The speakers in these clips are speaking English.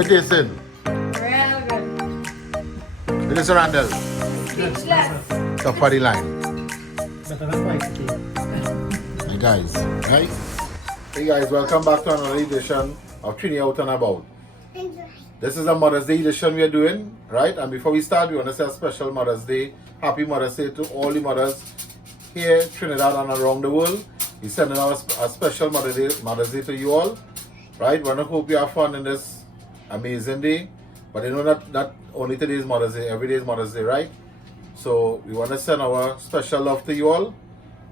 it tasting? Real good. It is Randall. Speechless. Top of the line. Better than spicy. Hey guys, right? Hey guys, welcome back to another edition of Trini Out and About. This is a Mother's Day edition we are doing, right? And before we start, we want to say a special Mother's Day. Happy Mother's Day to all the mothers here, Trinidad and around the world. We send out a special Mother's Day to you all, right? We want to hope you have fun in this amazing day. But you know that only today is Mother's Day, every day is Mother's Day, right? So we want to send our special love to you all,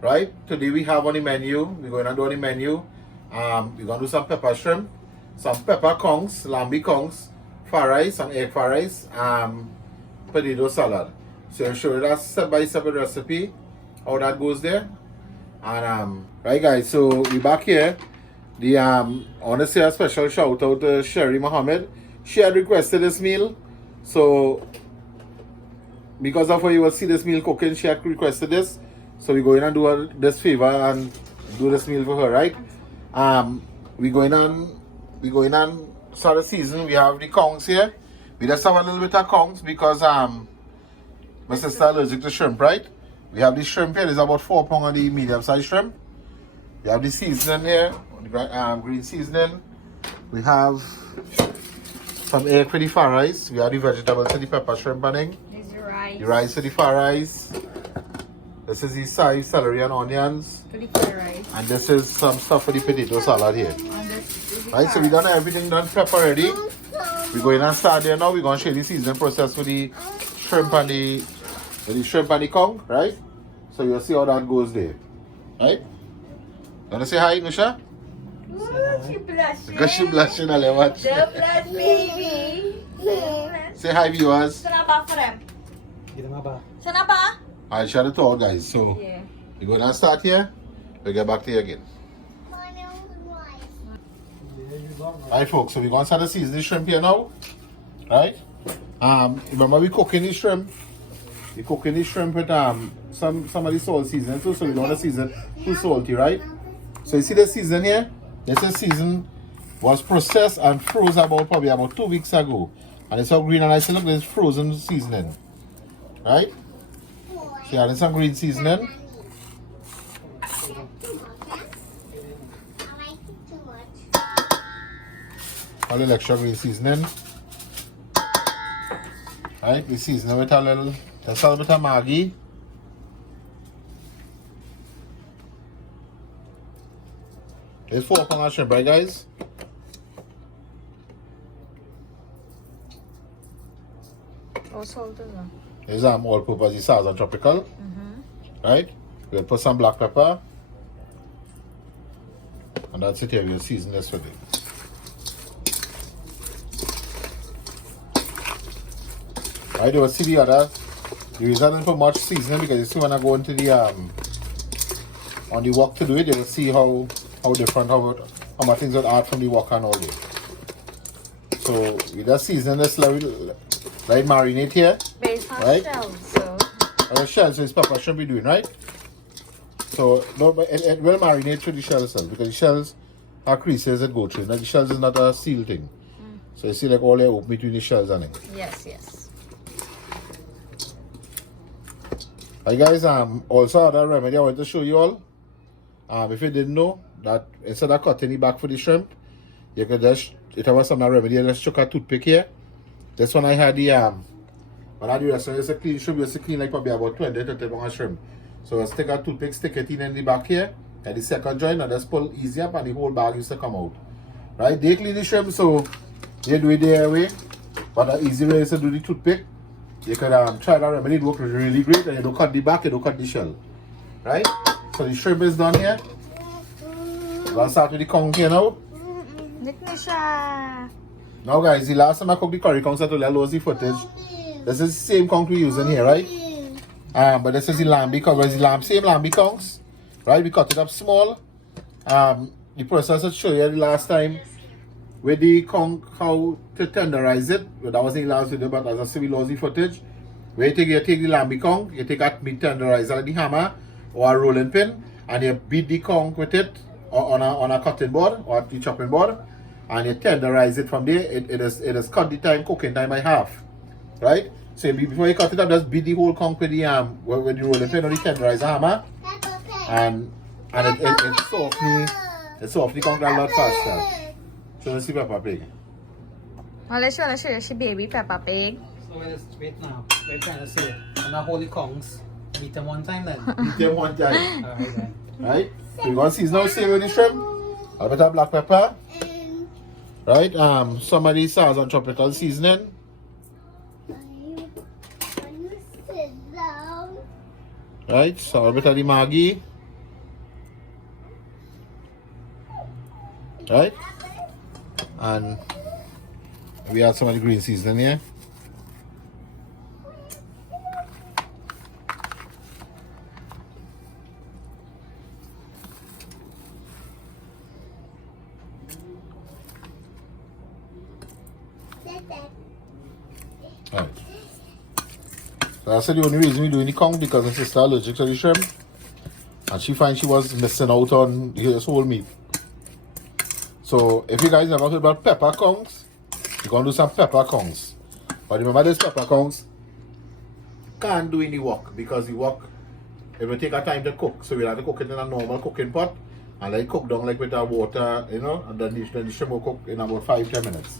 right? Today we have on the menu, we're going to do on the menu, we're going to do some pepper shrimp, some pepper conchs, lambi conchs, fried some egg fried rice, potato salad. So I'll show you that step-by-step recipe, how that goes there. And right guys, so we back here. I want to say a special shout out to Sherry Mohammed. She had requested this meal, so because of her you will see this meal cooking, she had requested this. So we're going to do her this favor and do this meal for her, right? We're going on start the season. We have the conchs here. We just have a little bit of conchs because my sister allergic to shrimp, right? We have the shrimp here. There's about 4 pounds of the medium-sized shrimp. We have the seasoning here, green seasoning. We have some egg for the fried rice. We have the vegetables for the pepper shrimp panning. This is rice. The rice for the fried rice. This is the size, celery and onions. For the fried rice. And this is some stuff for the potato salad here. And this is the Right, so we done everything done prep already. We're going to start there now. We're going to show you the seasoning process for the shrimp and the conch, right? So you'll see how that goes there. Right? You want to say hi, Nusha? Ooh, she blushing. Because she blushing a lot. The blush, baby. Say hi, viewers. Sana ba, friend? Kita nga ba? Sana ba? Alright, shut it all, guys. So Yeah. we're going to start here. We'll get back to you again. Alright, folks. So we're going to start to season the shrimp here now. Right? Remember we cooking the shrimp. We're cooking the shrimp with some of the salt seasoning too. So we don't want to season too salty, right? So you see the season here? This is season was processed and froze probably about 2 weeks ago. And it's all green and I say look, there's frozen seasoning. Right? So yeah, there's some green seasoning. A little extra green seasoning. Right, we season it with a little bit of Maggi. There's 4 pounds of shrimp, right guys? Oh, salt as well. There's all-purpose sauce and tropical. Right? We'll put some black pepper. And that's it here, we'll season this with it. Right, you will see the other. The reason I didn't put much seasoning because you see when I go into the on the wok to do it, you will see how different how much things will add from the wok and all day. So we just season this level, right? Marinate here. Based on Right? shells, so. Shells, so it's pepper shrimp we're doing, right? So no, but it will marinate through the shell itself because the shells are creases that go through. Now the shells is not a seal thing. So you see like all the open between the shells and it. Yes, yes. Hi guys, also other remedy I want to show you all. If you didn't know that instead of cutting the back for the shrimp, you could just, it was some remedy, just chuck a toothpick here. This one I had the when I do restaurant, it's a clean shrimp, it's a clean like probably about 20 to 30 pounds of shrimp. So let's take a toothpick, stick it in the back here, and the second joint, and just pull easy up and the whole bag used to come out. Right? They clean the shrimp, so they do it their way. But the easy way is to do the toothpick. You can try that remedy, it works really great, and you don't cut the back, you don't cut the shell. Right? So the shrimp is done here. We're going to start with the conch here now. Niknisha. Now guys, the last time I cooked the curry conch, I told you I lost the footage. This is the same conch we're using here, right? But this is the lambi conch, same lambi conchs. Right? We cut it up small. The process I showed you the last time with the conch, how to tenderize it. Well, that wasn't the last video, but as I said, we lost the footage. Where you take the lambi conch, you take a meat tenderizer like the hammer or a rolling pin, and you beat the conch with it on a cutting board or the chopping board. and you tenderize it from there. It is cut the time, cooking time by half, right? So before you cut it up, just beat the whole conch with the when you roll it in on the tenderizer hammer, and it softly conch a lot faster. So let's see Peppa Pig. Well, let's show you she baby Peppa Pig. So wait now. We're trying to say, on the holy kongs, beat them one time then. Beat them one time. Alright then. Right? So we're going to season our savory with the shrimp. A bit of black pepper. Right? Some of these sauce and tropical seasoning. Right? So a bit of the Maggi. Right? And we add some of the green seasoning here. Right. So that's the only reason we're doing the conch, because my sister allergic to the shrimp and she finds she was missing out on this whole meat. So if you guys never heard about pepper conchs, you're gonna do some pepper conchs. But remember, this pepper conchs can't do any work, because the work, it will take a time to cook. So we'll have to cook it in a normal cooking pot and let it cook down like with our water, you know, and then the shrimp will cook in about 5-10 minutes.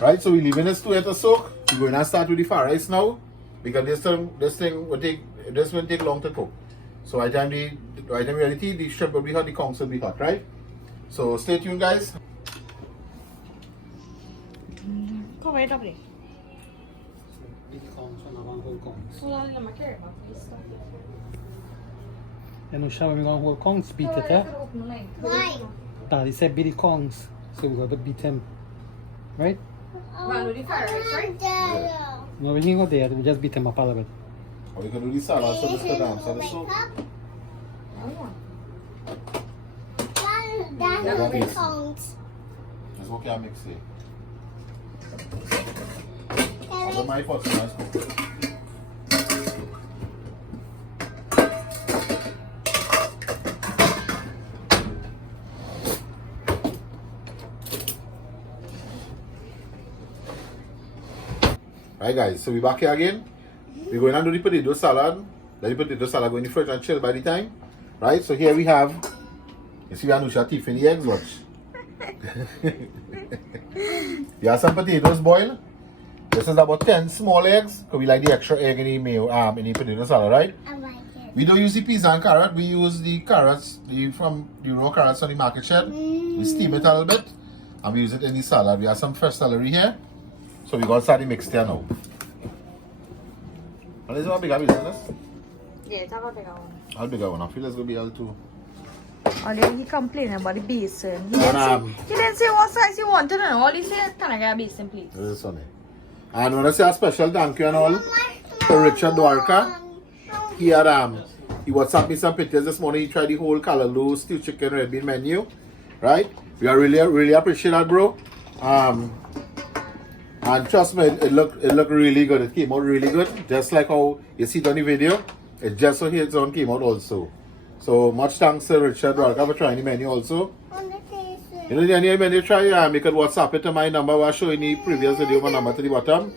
Right, so we're leaving this to it to soak. We're going to start with the friedrice now, because this will take long to cook. So by the time we're ready to eat, the shrimp will be hot, the conchs will be hot, right? So stay tuned, guys. Come right up there. Beat the kongs on the one whole kongs. Hold on, let me carry my face. And we shall we go whole kongs beat it, eh? Why? Daddy said beat the kongs, so we got to beat him. Right? Want to do the friedrice, right? No, we didn't go there, we just beat him up a little bit. Or you can do the salad, so just go down. So the soup. That's what I mix it. That's my pot, so let's cook. Right guys, so we're back here again. We're going to do the potato salad. Let the potato salad go in the fridge and chill by the time. Right, so here we have, you see Anusha teeth in the eggs, watch. You have some potatoes boiled. This is about 10 small eggs, because we like the extra egg in the mayo, in the potato salad, right? I like it. We don't use the peas and carrot, we use the carrots, from the raw carrots on the market shed. We steam it a little bit, and we use it in the salad. We have some fresh celery here. So we're going to start the mix there now. And this is one bigger business. Yeah, it's a bigger one. How bigger one? I feel it's going to be able to. Oh, then he complained about the basin. He And, didn't say what size he wanted, and all he said, can I get a basin, please? this is funny. And I want to say a special thank you and all to Richard Dwarka. He WhatsApped me some pictures this morning. He tried the whole Kalaloo stew chicken red bean menu. Right? We are really appreciate that, bro. And trust me, it looked really good. It came out really good. Just like how you see it on the video. It just so his own came out also. So much thanks to Richard Dwarka for trying the menu also. You know the any menu try, you can WhatsApp it to my number. I will show in the previous video my number to the bottom.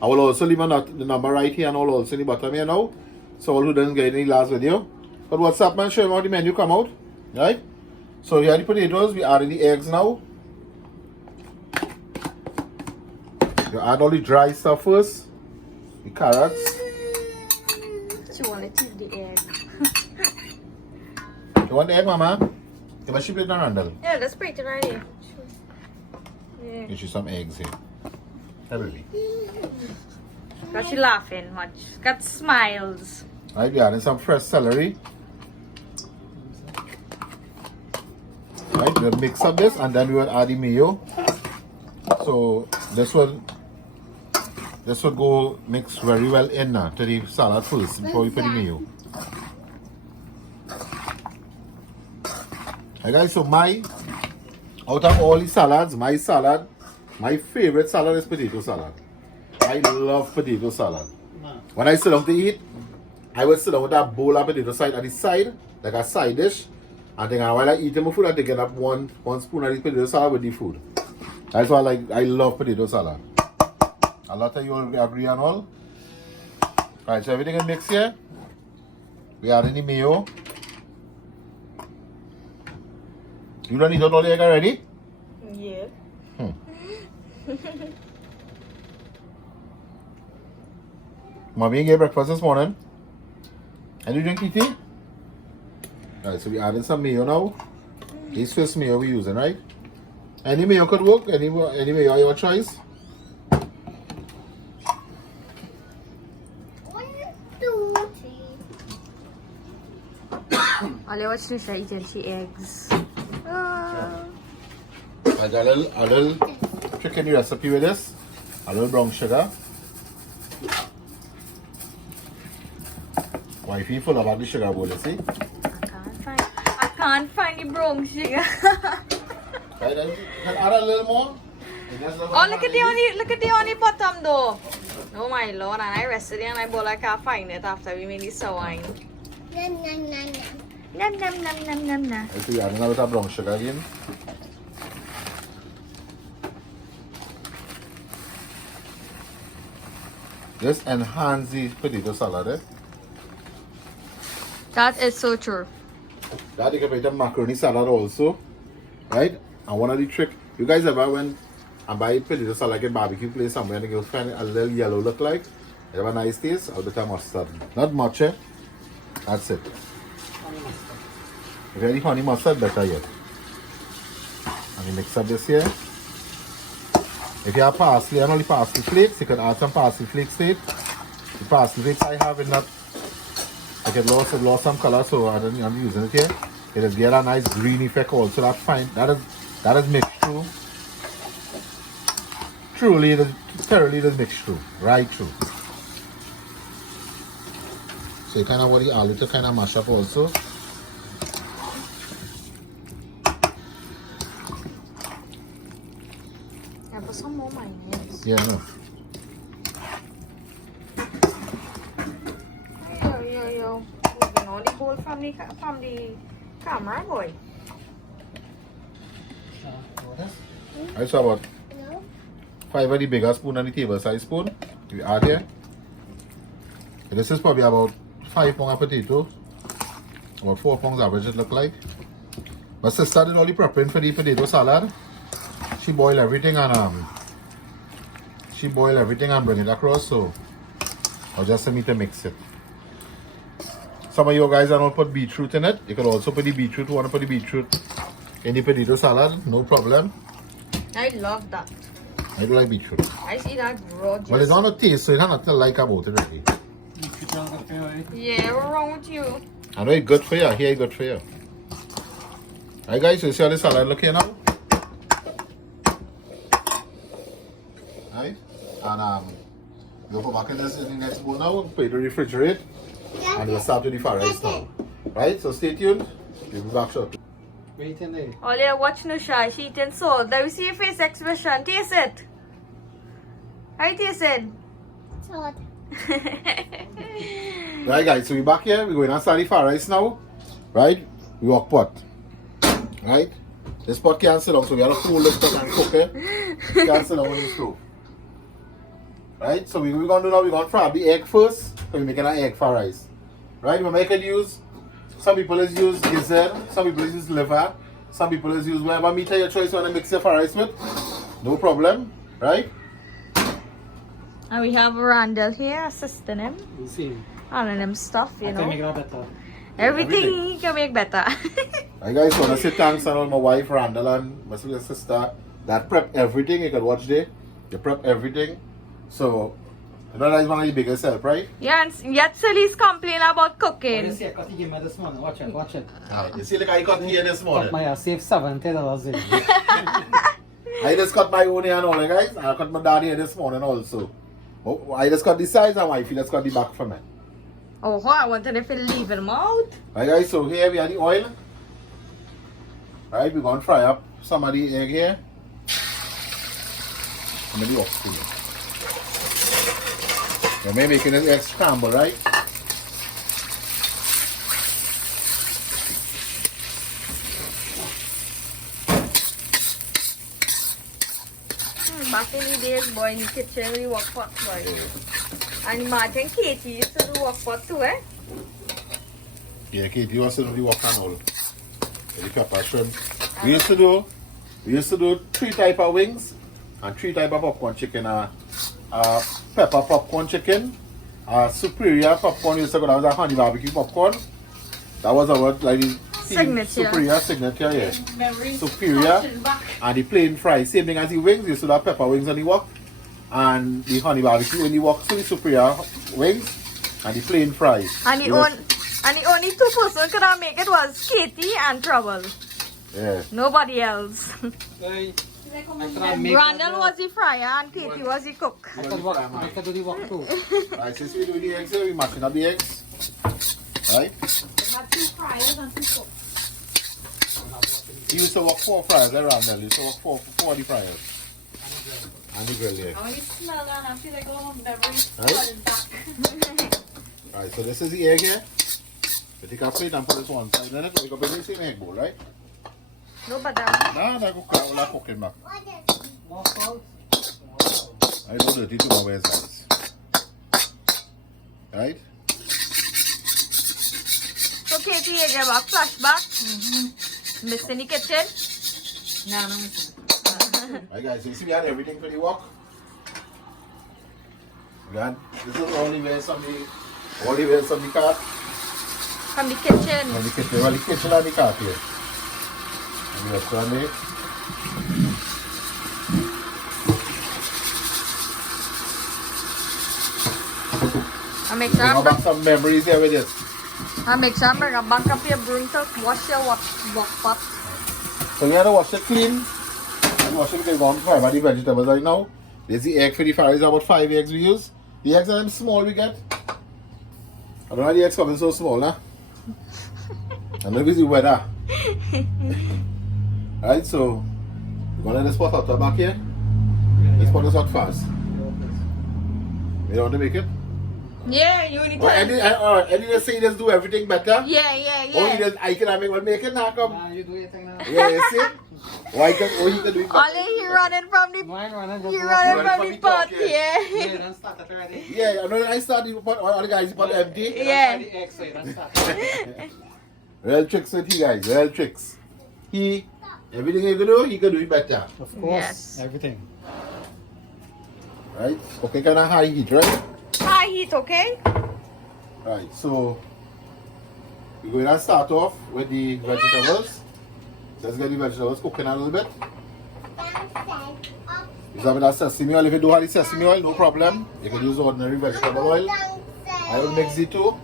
I will also leave the number right here and all also in the bottom here now. So all who didn't get any last video. But WhatsApp man, show him how the menu come out. Right? So here are the potatoes, we add in the eggs now. You add all the dry stuff first. The carrots. She wanted to eat the egg. You want the egg, Mama? You must ship it down, Randall. Yeah, let's break it right here. Yeah. Get you some eggs here. Everybody. Got she laughing much. Got smiles. Right, we adding some fresh celery. Right, we'll mix up this and then we will add the mayo. So this would go mix very well in to the salad first before we put the mayo. Right guys, so out of all the salads, my favorite salad is potato salad. I love potato salad. When I sit down to eat, I would sit down with that bowl of potato salad at the side, like a side dish. I think while I eat my food, I take up one spoon of this potato salad with the food. That's why I love potato salad. A lot of you will agree on all. Alright, so everything is mixed here. We add in the mayo. You don't eat all the egg already? Yeah. Mommy gave breakfast this morning. And you drink tea? Alright, so we added some mayo now. This Swiss mayo we're using, right? Any mayo could work, any mayo your choice. 1, 2, 3. I'll watch this eat and she eggs. I got a little chicken recipe with this. A little brown sugar. Wifey full of the sugar bowl, you see? I can't find the brown sugar. Right, then can add a little more. Oh, look at the only bottom though. Oh my lord, and I rested and I bowl I can't find it after we made the sawine. Nom, nom, nom, nom. Nom nom nom nom nom nom. I see you adding a little brown sugar again. Just enhance the potato salad, eh? That is so true. That you can make a macaroni salad also, right? And one of the trick, you guys ever went and buy potato salad like a barbecue place somewhere and you'll find a little yellow look like? You have a nice taste, a bit of mustard. Not much, eh? That's it. If you have any honey mustard, better yet. And you mix up this here. If you have parsley and only parsley flakes, you can add some parsley flakes to it. The parsley flakes I have in that, it lost some color, so I'm using it here. It has get a nice green effect also. That's fine. That is mixed through. Truly, thoroughly it is mixed through. Right through. So you kind of want the aloo to kind of mash up also. Yeah, put some more mayonnaise. Yeah, no. Yo. Moving all the bowl from the camera, boy. I saw about No. 5 of the bigger spoon and the table size spoon. We add here. This is probably about 5 pounds of potato. About 4 pounds average it look like. My sister did all the prepping for the potato salad. She boiled everything and bring it across, so I'll just need to mix it. Some of you guys are not put beetroot in it. You can also put the beetroot. Want to put the beetroot in the potato salad? No problem. I love that. I do like beetroot. I see that raw juice. But it's not a taste, so you don't have to like about it really. Yeah, what's wrong with you? I know it's good for you. Here it's good for you. Alright guys, so you see how the salad look here now? Alright? And we'll put back in the next bowl now, put it to refrigerate, and we'll start with the fried rice now. Right? So stay tuned. We'll be back shortly. Wait in there. All you watch Nusha, she eating salt. Now you see your face expression. Taste it. How you taste it? Salt. Right guys, so we're back here. We're going to start the fried rice now. Right? We walk pot. Right? This pot can't sit down, so we have to cool this pot and cook it. Can't sit down on the stove. Right? So we're going to do now, we're going to fry up the egg first. So we're making an egg fried rice. Right? We're making use, some people is use gizzard, some people is use liver, some people is use whatever meat of your choice you want to mix your fried rice with. No problem. Right? And we have Randall here assisting him. We'll see. And him stuff, you I can make know. it better. Everything he can make better. Right guys, so I say thanks to my wife Randall and my sister that prep everything. You can watch there. They prep everything. So you know that's one of the biggest help, right? Yeah, and yet Sally's complaining about You cooking. see, I cut the game this morning. Watch it, watch it. You see like I cut here this morning. Cut my save $70 in. I just cut my own hair and all, guys. I cut my daddy hair this morning also. Oh, I just cut the sides and wifey just cut the back for me. Oh, I wanted if you leave him out. Right guys, so here we have the oil. Right, we're going to fry up some of the egg here. And the oxygen. We're making an egg scramble, right? back in the days, boy, in the kitchen, we work pot, boy. And imagine Katie used to do work pot too, eh? Yeah, Katie also do the work and all. The pepper shrimp. We used to do 3 type of wings and 3 type of popcorn chicken. Pepper popcorn chicken, superior popcorn. Used to go, that was a honey barbecue popcorn. That was our like Signature. Superior signature, yeah. Superior and the plain fries. Same thing as the wings. You used to have pepper wings on the wok and the honey barbecue in the wok. So the superior wings and the plain fries. And the only 2 person could have make it was Katie and Trouble. Yeah. Nobody else. I could make Brandon was the fryer and Katie was the cook. I could do the work too. Right, since we do the eggs here, we mashing up the eggs. Right? He used to work 4 fryers around there. He used to work 4 the fryers. And the grill, yeah. I already smell that and I feel like all my memories Right? flooding back. Alright, so this is the egg here. We take our plate and put this one side. Then we go put this in the egg bowl, right? No, but Nah, I go cooking back. More salt. I don't dirty to our sides. Right? so Katie, you give a flashback. Missing the kitchen. No, no, it's Right guys, you see we had everything for the wok. Again, this is all the ways on the cart. From the kitchen. On the kitchen, well the kitchen and the cart here. And the rest on it. I make sure Bring back some memories here with this. I make sure I bring a bank up your broom to wash your wok pot. So we had to wash it clean. And wash it because we're going to fry about the vegetables right now. There's the egg for the fries, about 5 eggs we use. The eggs are them small we get. I don't know why the eggs coming so small, nah? And maybe it's the weather. Right, so we're gonna let this pot hot back here. This pot is hot fast. You don't want to make it? Yeah, you need to. Eddie just say just do everything better. Yeah. Or he just, I can make it now, come. Nah, you do your thing now. Yeah, you see? Or he can do it. Only he running from the Mine running he just running Running from from the the pot, top, yeah. Yeah, don't start it already. Yeah, I know I started the pot, all the guys pot empty. Yeah. The eggs, so you don't start it. Real tricks with he guys, real tricks. Everything he can do it better. Of course, Yes. everything. Right? Okay, kind of high heat, right? High heat, okay? Right, so we're going to start off with the vegetables. Let's get the vegetables cooking a little bit. Use a bit of sesame oil. If you don't have the sesame oil, no problem. You can use ordinary vegetable oil. I will mix the two.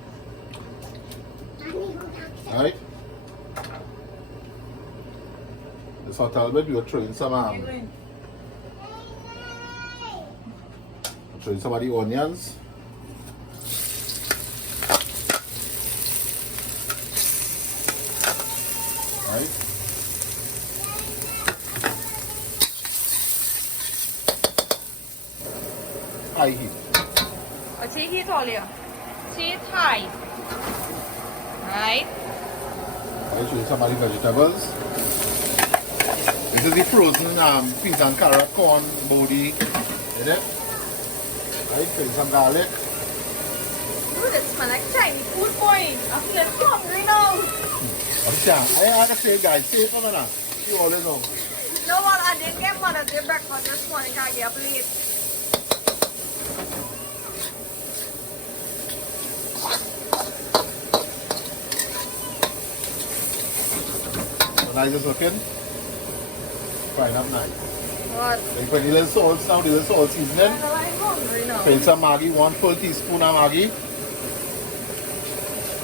Right? This hot a little bit. We'll throw in some of the onions. Right? High heat. What's the heat all here? See it high. Right? I'll show you some of the vegetables. This is the frozen peas and carrot, corn, body in it. Right? Put in some garlic. Dude, it smells like Chinese food, boy. I'm feeling hungry now. I had to say, guys, say it for me now. She always hungry. No one, I didn't get Mother's Day breakfast this morning. I get up late. So nice is looking. Fine up nice. What? So you put the little salts now, the little salt seasoning. I'm hungry now. Put in some Maggi, 1 full teaspoon of Maggi.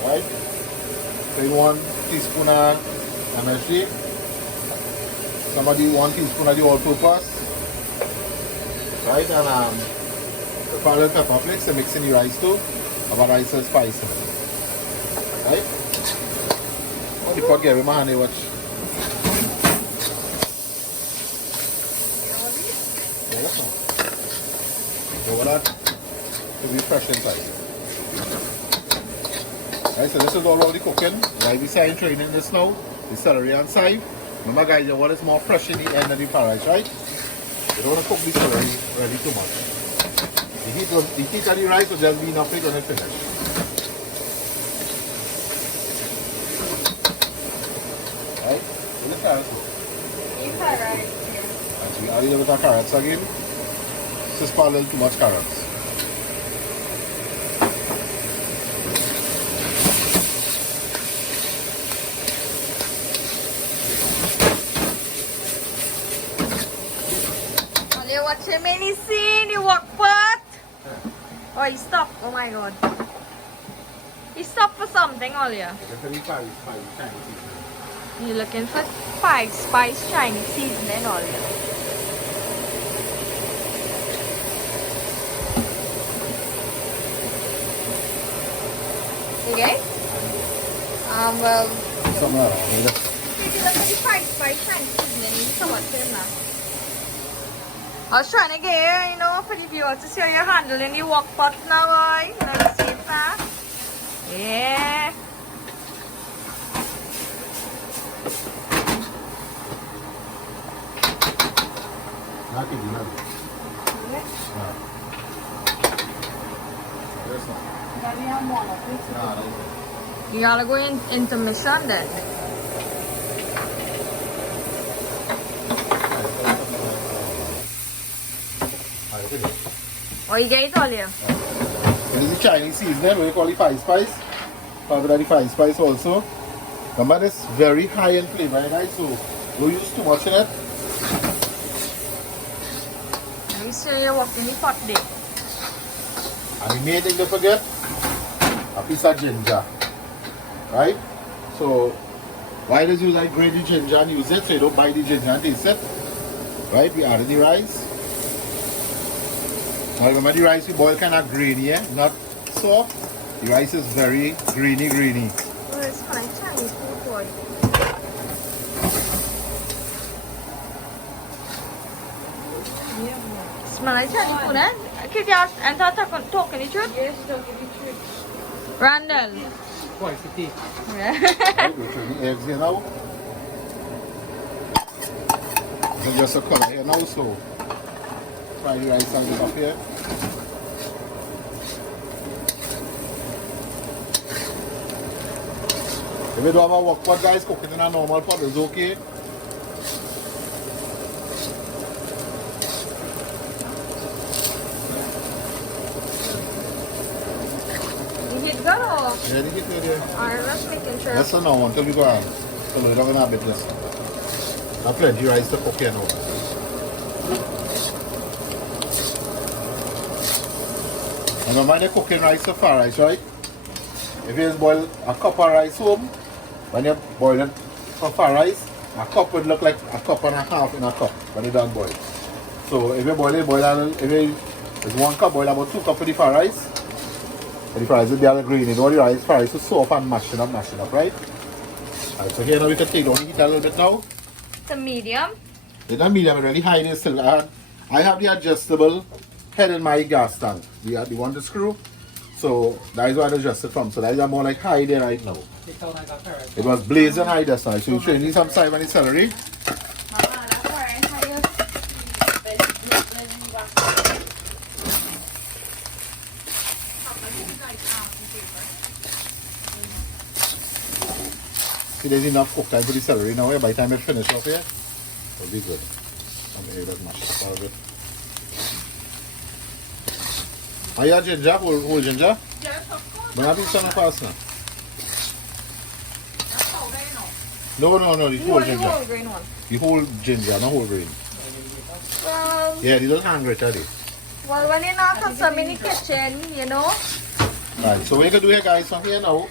Right? Put in 1 teaspoon of MSG. Somebody 1 teaspoon of the all-purpose. Right? And the powdered pepper flakes to mix in the rice too. Our rice is spicy. Right? What the pot get with my honey watch? Yeah, that's all. Over that to be fresh inside. Right, so this is already cooking. Right beside training this now, the celery and chive. Remember guys, you want it more fresh in the end of the porridge, right? You don't want to cook the celery really too much. The heat of the rice will just be enough for it when it finishes. Right? With the carrots. You carrot here. And so we add a little bit of carrots again. Just a little too much carrots. You watch him in the scene, you walk part. Oh, he stopped. Oh my god. He stopped for something earlier. You're looking for spice Chinese seasoning earlier. Okay? Well, Something like that. if you look at the spice Chinese seasoning, you so much in there. I was trying to get here, you know, for the viewers to see how you're handling the wok pot now, boy. Let me see that. Yeah. Not good, not good. Okay. No. There's not. Then we have more of this. No, no. You gotta go in intermission then. Oh, you get it all here? It is the Chinese seasoning, what you call the five spice. Probably the five spice also. Remember, this very high in flavor, right? So don't use too much in it. Let me see you walk in the pot there. And the main thing to forget, a piece of ginger. Right? So why does you like grate the ginger and use it so you don't buy the ginger and taste it? Right? We added the rice. Now remember the rice we boil kind of grainy, not soft. The rice is very grainy. Oh, it's fine. Chinese food, boy. Smell like Chinese food, eh? Kitty, and talking the truth? Yes, don't give me truth. Randall. Twice the tea. Right? We're turning the eggs here now. And just a color here now, so fry the rice and get up here. If you don't have a wok pot, guys, cook it in a normal pot, it's okay. You hit good or? Yeah, the heat there. Alright, let's making sure. That's now until we go on. So we're not going to have it less. I have plenty of rice to cook here now. And remember you're cooking rice for far rice, right? If you just boil a cup of rice home, when you boil it for far rice, a cup would look like a cup and a half in a cup when you don't boil. So if you boil it, it's 1 cup, boil about 2 cups of the far rice. And the far rice will be all green. You know the rice, far rice is soft and mashing up, right? Alright, so here now we can take down the heat a little bit now. The medium. It's not medium, it's really high there still. I have the adjustable head in my gas tank. We have the one to screw. So that is where I adjust it from. So that is more like high there right now. It was blazing high this time. So you should need some side on the celery. Mama, that's why I hire. See, there's enough cook time for the celery now. By the time it finishes off here, it'll be good. I'm here that much. All good. Are you ginger? Whole ginger? Yes, of course. But I think some fast now. That's how they know. No, the whole ginger. whole green one. The whole ginger, not whole grain. Well, Yeah, they don't hang right, are they? well, when you're not consuming in the kitchen, you know. Right, so what you can do here, guys, from here now,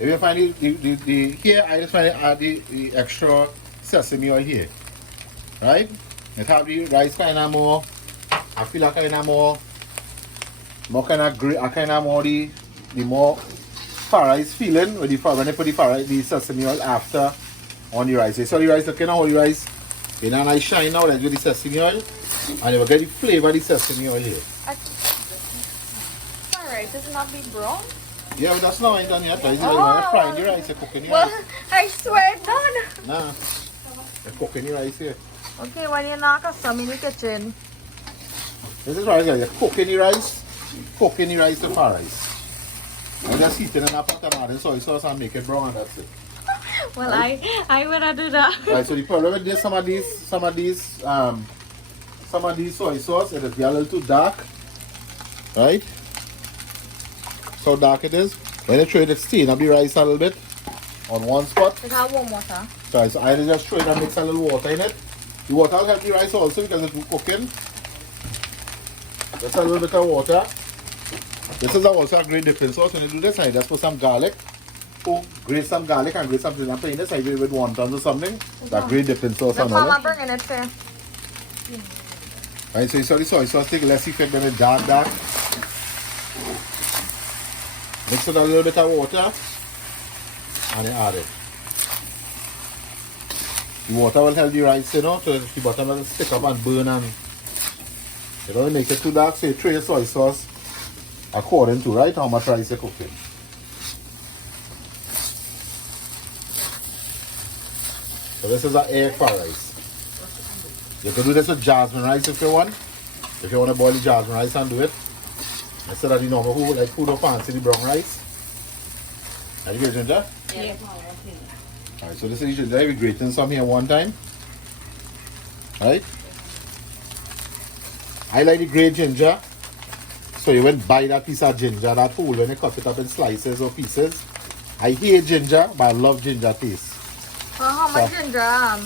if you find the here, I just find add the extra sesame oil here. Right? It have the rice kind of more, I feel like kind of more kind of more the more far rice feeling when they put the sesame oil after on the rice. So the rice, look at all the rice, you know, nice shine now like with the sesame oil, and you will get the flavor of the sesame oil here. Alright, does it not be brown? Yeah, but that's not done yet. Guys. You're frying the rice, you're cooking the Well, rice. I swear it's done. Nah, you're cooking the rice here. Okay, when you're not custom in the kitchen. This is rice, guys. Cook any rice. Cook any rice to far rice. And just heat it in a pot and add in soy sauce and make it brown and that's it. Well, Right. I would do that. Right, so the problem with this, some of these soy sauce, it is a little too dark. Right? So dark it is. When you throw it, stain up the rice a little bit on one spot. It have warm water. Right, so I just throw it and mix a little water in it. The water will help the rice also because it's cooking. Just a little bit of water. This is also a great dipping sauce. When you do this, I just put some garlic. Oh, grate some garlic and grate something up in this. I do it with wontons or something. That great dipping sauce. That's all I'm bringing it to. Right, so you saw the soy sauce take less effect than it dark. Mix it a little bit of water and you add it. The water will help the rice, you know, so the bottom will stick up and burn and you don't make it too dark, so you throw your soy sauce according to, right, how much rice you're cooking. So this is an egg for rice. You can do this with jasmine rice if you want. If you want to boil the jasmine rice and do it. Instead of the normal food, like food or fancy, the brown rice. Are you good, Ginger? Yeah. Alright, so this is ginger. We're grating some here one time. Right? I like the grate ginger. So you won't buy that piece of ginger, that whole, when you cut it up in slices or pieces. I hate ginger, but I love ginger taste. Well, how much ginger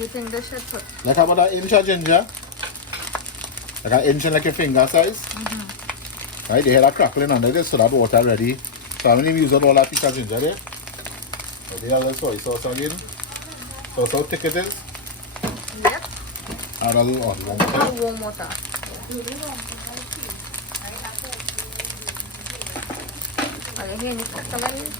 you think this should put? Like about an inch of ginger. Like an inch in like your finger size. Right, they had a crackling under this, so that water ready. So I'm going to use all that piece of ginger there. So they have the soy sauce again. So how thick it is. Yep. Add a little warm water. Oh, warm water. Okay, here you come in.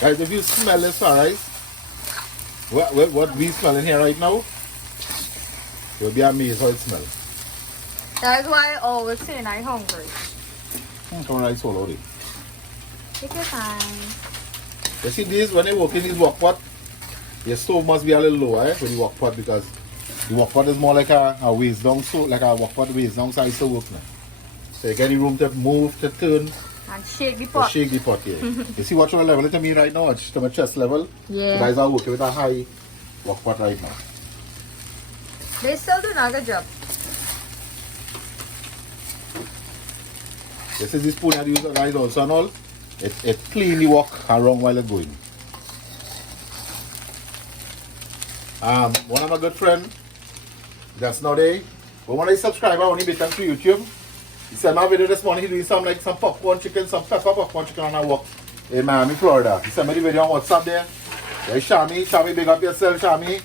Guys, if you smell this rice, what we smelling here right now, you'll be amazed how it smells. That's why I always say I'm hungry. Come rice all over. Take your time. You see these, when you work in these wok pot, your stove must be a little lower when you wok pot because the wok pot is more like a waist down, so like a wok pot waist down size to work now. So you get the room to move, to turn, And shake the to pot. shake the pot here. You see what level it to me right now? It's to my chest level. Yeah. You guys are working with a high wok pot right now. They still do not good job. This is the spoon I use guys also and all. It clean the wok around while it's going. One of my good friend, that's not there. But one of the subscribers only became to YouTube. He said my video this morning he doing some popcorn chicken, some pepper popcorn chicken on a wok in Miami, Florida. He sent me the video on WhatsApp there. Hey Shami, big up yourself, Shami.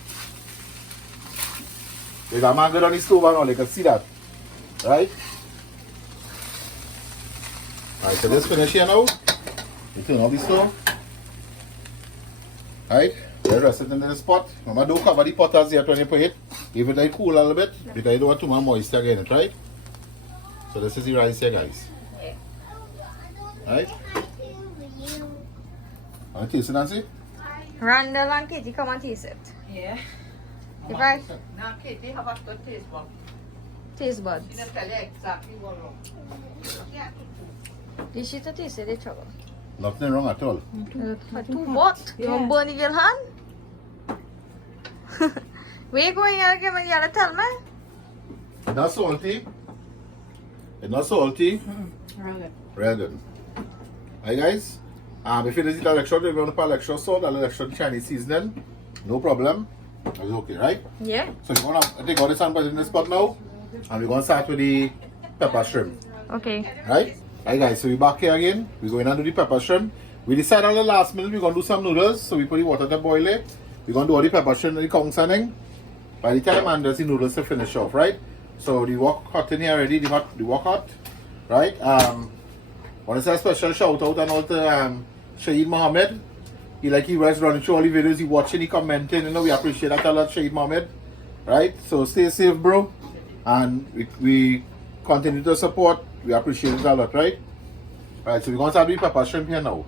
There's a man good on the stove and all, you can see that. Right? Alright, so this finish here now. You turn off the stove. Alright, you rest it in this pot. Remember, don't cover the pot as yet when you put it. Leave it like cool a little bit because you don't want too much moisture again, right? So this is the rice here, guys. Yeah. Alright? Want to taste it, Nancy? Randall and Kitty, come and taste it. Yeah. If I Now, Kitty, have a good taste bud. taste buds. She didn't tell you exactly what wrong. Yeah. Did she to taste it? They trouble. Nothing wrong at all. Too hot. You want burn your hand? Where you going? You gotta tell me. It's not salty. It's not salty. Really? Real good. Alright, guys. If you need a extra, if you want to put extra salt, a little extra Chinese seasoning, no problem. It's okay, right? Yeah. So we're gonna take all this and put it in this pot now, and we're gonna start with the pepper shrimp, Okay. right? Alright, guys. So we're back here again. We're going to do the pepper shrimp. We decided on the last minute we're gonna do some noodles, so we put the water to boil it. We're gonna do all the pepper shrimp and the conch sanding by the time, and there's the noodles to finish off, right? So the wok hot in here already. The wok hot, right? Want to say a special shout out and all to Shahid Mohammed. He was running through all the videos, he watching, he commenting, you know, we appreciate that a lot, Shahid Mohammed. Right? So stay safe, bro. And we continue to support. We appreciate it a lot, right? Alright, so we're going to start with pepper shrimp here now.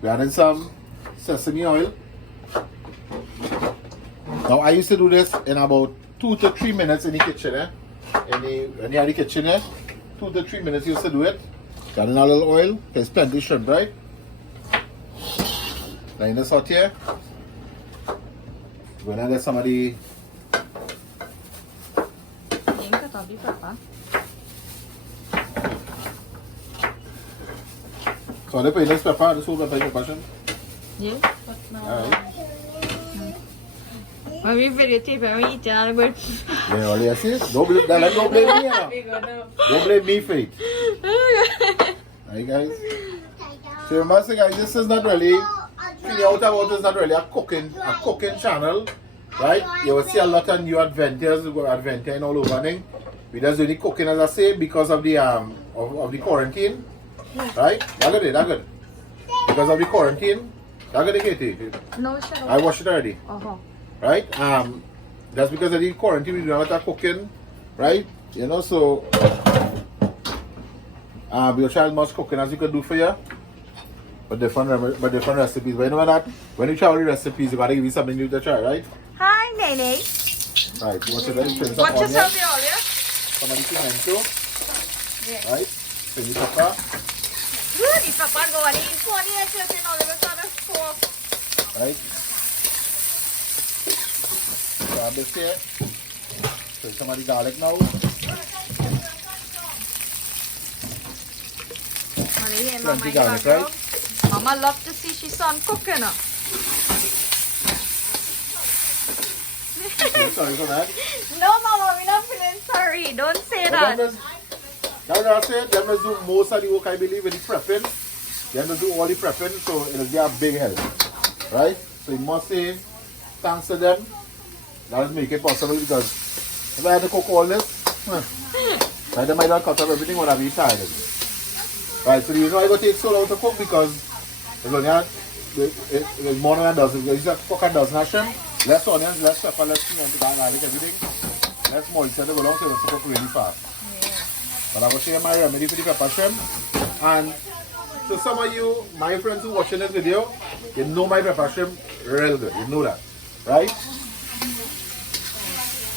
We're adding some sesame oil. Now I used to do this in about 2 to 3 minutes in the kitchen, when you are in the kitchen, 2 to 3 minutes you used to do it. Adding a little oil. There's plenty of shrimp, right? Now in this hot here, we're going to get some of the so they put in this pepper, this whole pepper shrimp? Yeah. Alright. When we videotape and we eat it, but Yeah, all you see? Don't blame me, you know. Don't blame me for it. Alright guys. So remember guys, this is not really Trini Out About is not really a cooking channel. Right? You will see a lot of new adventures, adventuring all over thing. We just do the cooking as I say because of the of the quarantine. Right? That good. Because of the quarantine. That good, Katie. no shit. I washed it already. Right? That's because of the quarantine we do a lot of cooking. Right? You know, so we'll try as much cooking as we could do for you. But different recipes. But you know that when you try all the recipes, you gotta give you something new to try, right? Hi, Nene. Right, watch it, right? Watch yourself, the oil. Some of the pimento. Yeah. Right? Pimento pepper. Good, if Papa go and eat 20 acres in all of us on the store. Right? Grab this here. Put some of the garlic now. Plenty garlic, right? Mama love to see she son cooking. Sorry for that. No, Mama, we're not feeling sorry. Don't say that. That's what I said. Them must do most of the work, I believe, with the prepping. Them must do all the prepping, so it'll be a big help. Right? So you must say thanks to them. That will make it possible because if I had to cook all this, they might not cut up everything when I be tired. Right, so the reason why it will take so long to cook because it's only it's more than a dozen. You just cook a dozen of shrimp, less onions, less pepper, less pimento, garlic, everything. Less moisture to go along so it's cook really fast. Yeah. But I will share my remedy for the pepper shrimp. And to some of you, my friends who are watching this video, you know my pepper shrimp real good. You know that. Right?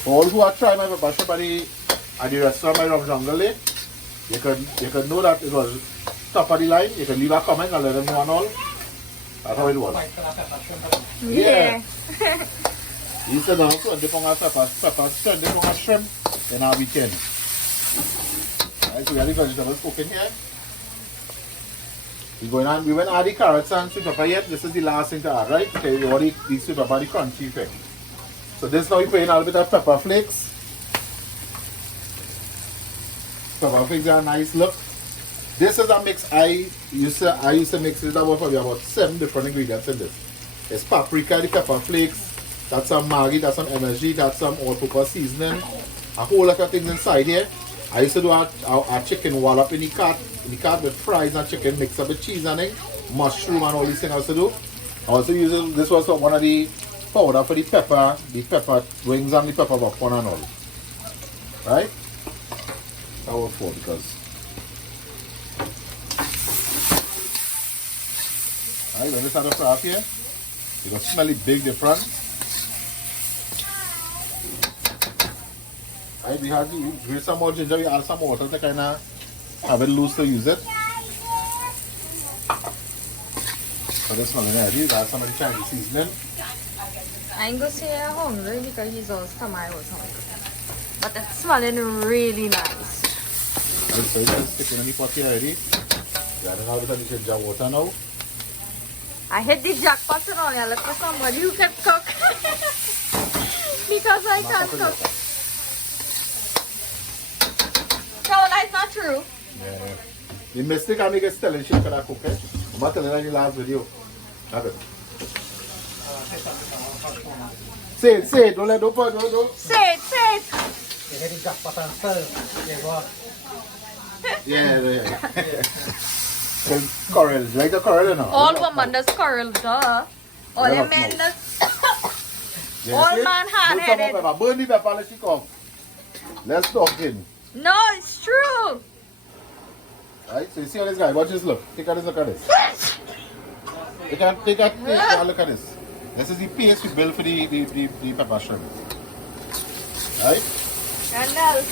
For all who are trying my pepper shrimp at the restaurant by Rum Jungle, you could know that it was top of the line. You can leave a comment and let them know and all. That's how it was. Yeah. You said now, so they put a shrimp in our weekend. Right, so we have the vegetables cooking here. We went to add the carrots and sweet pepper yet. This is the last thing to add, right? Okay, we already the sweet pepper, the crunchy thing. So this now we put in a little bit of pepper flakes. Pepper flakes are a nice look. This is a mix I used to mix it about 7 different ingredients in this. It's paprika, the pepper flakes, that's some Maggi, that's some MSG, that's some all-purpose seasoning, a whole lot of things inside here. I used to do a chicken wallop in the cart with fries and chicken mixed up with cheese and it, mushroom and all these things I used to do. I also use this was one of the powder for the pepper wings and the pepper popcorn and all. Right? That was for because alright, when we start to fry up here, you can smell it big different. Right, we have to grate some more ginger, we add some water to kind of have it loose to use it. So this one, we add some of the Chinese seasoning. I ain't gonna say I'm hungry because he's also tomato or something. But it's smelling really nice. Alright, so it's sticking in the pot here already. We add a little bit of the ginger water now. I hit the jackpot and all. I look for somebody who can cook. Because I can't cook. No, that's not true. Yeah. The mistake I make is telling she cannot cook it. I'm not telling her in the last video. Have it. Say it. Don't. Say it. You hit the jackpot and stir. Yeah. Coral, like the coral or no? All women does coral, duh. All the men does. All man hard-headed. Burn the pepper, let she come. Let's talk in. No, it's true. Right? So you see how this guy, watch this look. Take a look at this. Take a look at this. This is the paste we build for the pepper shrimp. Right? Randall,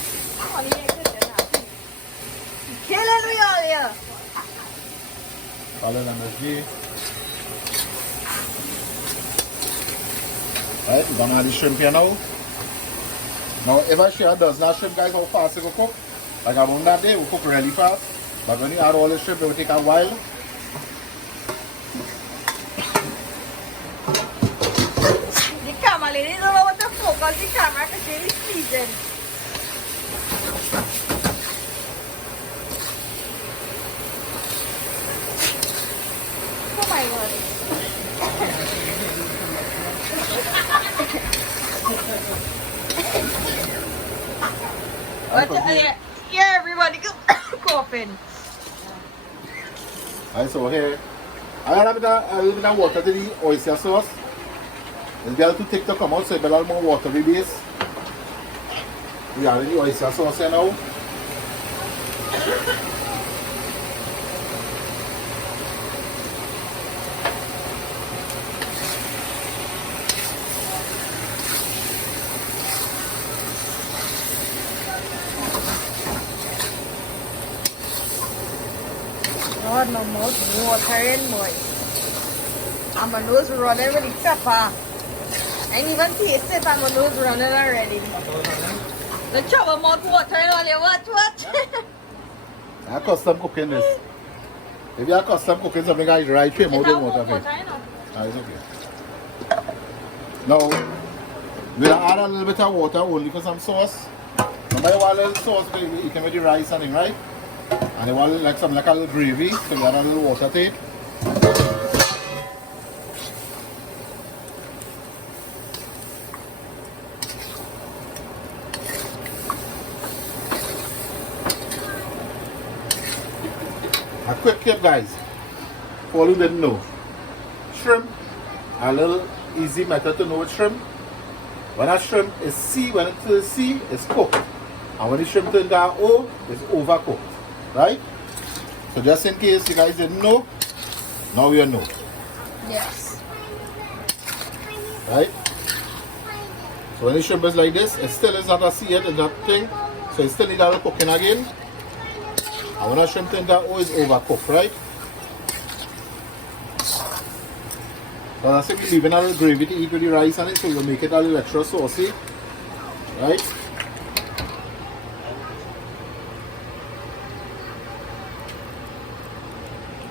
killing me all here. Follow the MSG. Right, we're gonna add the shrimp here now. Now, if I share does not shrimp, guys, how fast it will cook. Like I won that day, it will cook really fast. But when you add all the shrimp, it will take a while. The camera lady don't know what to focus the camera because they is seasoned. Oh my god. Yeah, everybody go coughing. Alright, so here, I add a little bit of water to the oyster sauce. It's better to take to come out, so it's a little more watery base. We add the oyster sauce here now. God, no more water in boy. And my nose running with the pepper. I ain't even taste it and my nose running already. The trouble mouth water in all your what? I custom cooking this. If you are custom cooking something, guys, right here, more than water. It's okay. Now, we'll add a little bit of water only for some sauce. Remember, you want a little sauce, you can make the rice and thing, right? And you want like something like a little gravy, so you add a little water to it. A quick tip, guys, for all who didn't know, shrimp, a little easy method to know with shrimp. When a shrimp is C, when it is C, it's cooked. And when the shrimp turns to O, it's overcooked. Right? So just in case you guys didn't know, now you know. Yes. Right? So when the shrimp is like this, it still is not a C yet, it's not thing. So it still needs a little cooking again. And when a shrimp turns to O, it's overcooked, right? So that's if you're leaving a little gravy to eat with the rice on it, so you'll make it a little extra saucy. Right?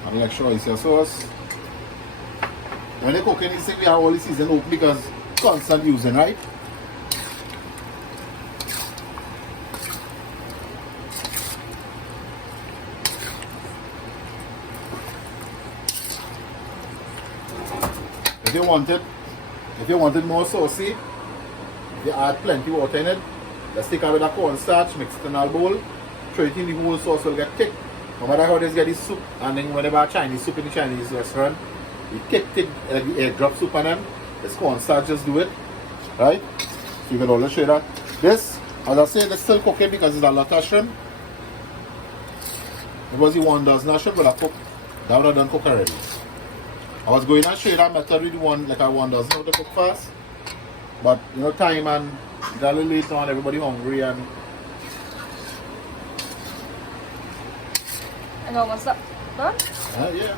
And the extra oyster sauce. When you're cooking this thing, we have all the season open because constant using, right? If you want it more saucy, you add plenty water in it. Let's take a bit of cornstarch, mix it in a bowl, throw it in the whole sauce will get thick. No matter how they get the soup, and then whenever Chinese soup in the Chinese restaurant, you kick it, the airdrop soup on them, it's cornstarch, just do it, right? So you can always show that. This, as I said, it's still cooking because it's a lot of shrimp. It was the 1 dozen shrimp, but I cooked, that would have done cook already. I was going to show you that method with like a 1 dozen how to cook fast, but you know, time and it's a little late on, everybody hungry and. I know what's up. Done? Yeah.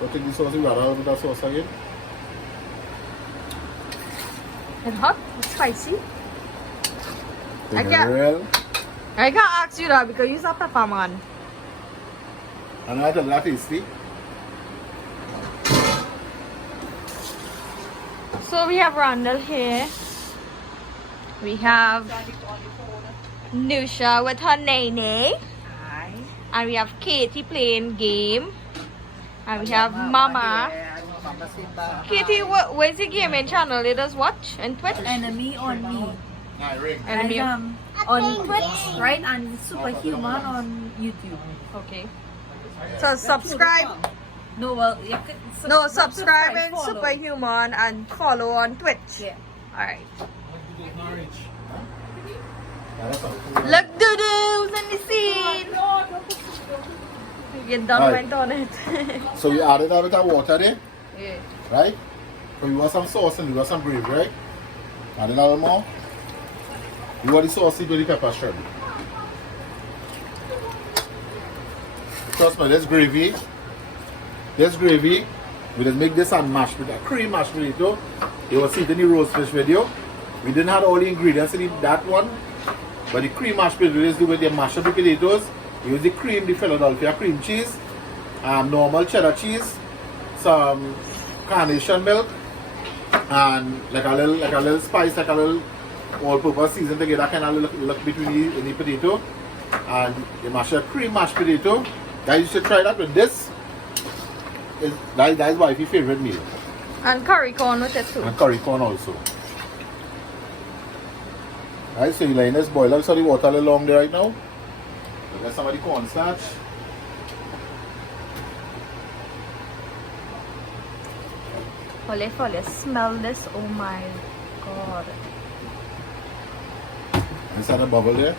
So take the sauce, you got a little bit of sauce again. It's hot, it's spicy. I can't ask you that because you're a pepper man. And I tell you that tasty. So we have Randall here. We have Nusha with her nene. And we have Katie playing game. And we have Mama. Katie, where's the gaming channel? Let us watch and Twitch. Enemy on me. Enemy. And, on Twitch, right? And Superhuman on YouTube. Okay. So subscribe. No, well, you can, No, subscribe in follow. Superhuman and follow on Twitch. Yeah. Alright. Look, Doodoo's in the scene. You done Right. went on it. So we added a bit of water there, Yeah. right? So we got some sauce and we got some gravy, right? Add a little more. You want the sauce with the pepper shrimp. Trust me, this gravy, we just make this and mash with a cream mashed potato. You will see it in the roast fish video. We didn't have all the ingredients in that one, but the cream mashed potato is do with the mash up the potatoes. You use the cream, the Philadelphia cream cheese, normal cheddar cheese, some carnation milk, and like a little spice, like a little all-purpose season to get that kind of look between the potato, and you mash a cream mashed potato. Guys, you should try that with this. That is my favorite meal. And curry corn with it too. And curry corn also. Alright, so you're letting this boil up, so the water a little long there right now. Get some of the cornstarch. Ole, smell this. Oh my god. Inside the bubble there.